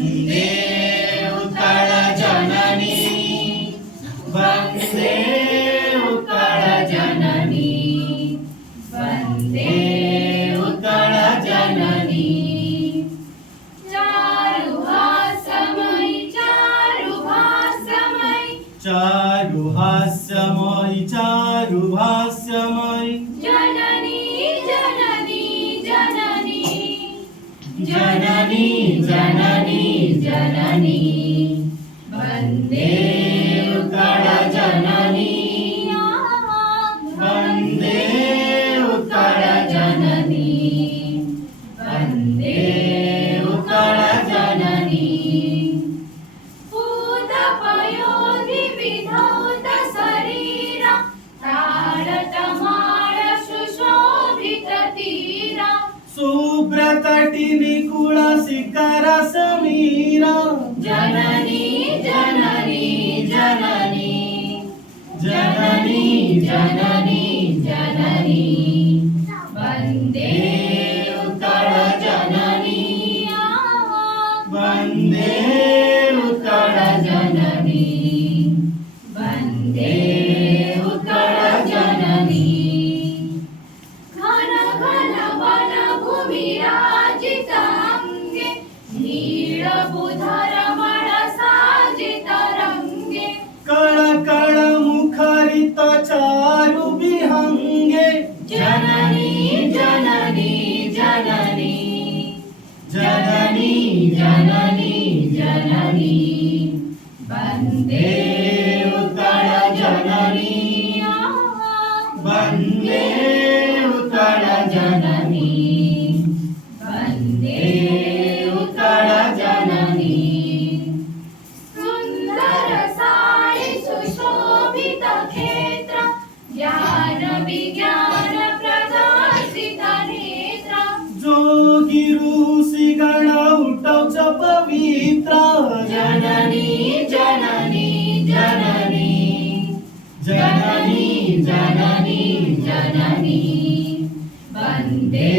वन्दे उत्कल जननी वन्दे उत्कल जननी वन्दे उत्कल जननी चारुहास्यमयी चारुहास्यमयी चारुहास्यमयी चारुहास्यमयी जननी जननी जननी जननी जननी जननी वन्दे उत्कल जननी वन्दे उत्कल जननी वन्दे उत्कल जननी पूतपयोधि विधौत शरीरा तारतमाळ सुशोभित तीरा सुब्रतटी निकुळ शिखर समीरा जननी जननी जननी जननी जननी जननी वन्दे उत्कल जननी वन्दे उत्कल जननी वन्दे उत्कल जननी घन घन वन भूमिराजिताङ्गे नीळबुधरमण साजित रङ्गे कळ कळ मुखरित चारु विहंगे जननी जननी जननी जननी जननी जननी वन्दे उत्कल जननी वन्दे उत्कल जननी वन्दे उत्कल जननी सुन्दर साळि सुशोभित क्षेत्र ज्ञान विज्ञान प्रदर्शित नेत्र जोगी ऋषी गण उठवच पवित्र जननी जननी जननी जननी जननी जननी वन्दे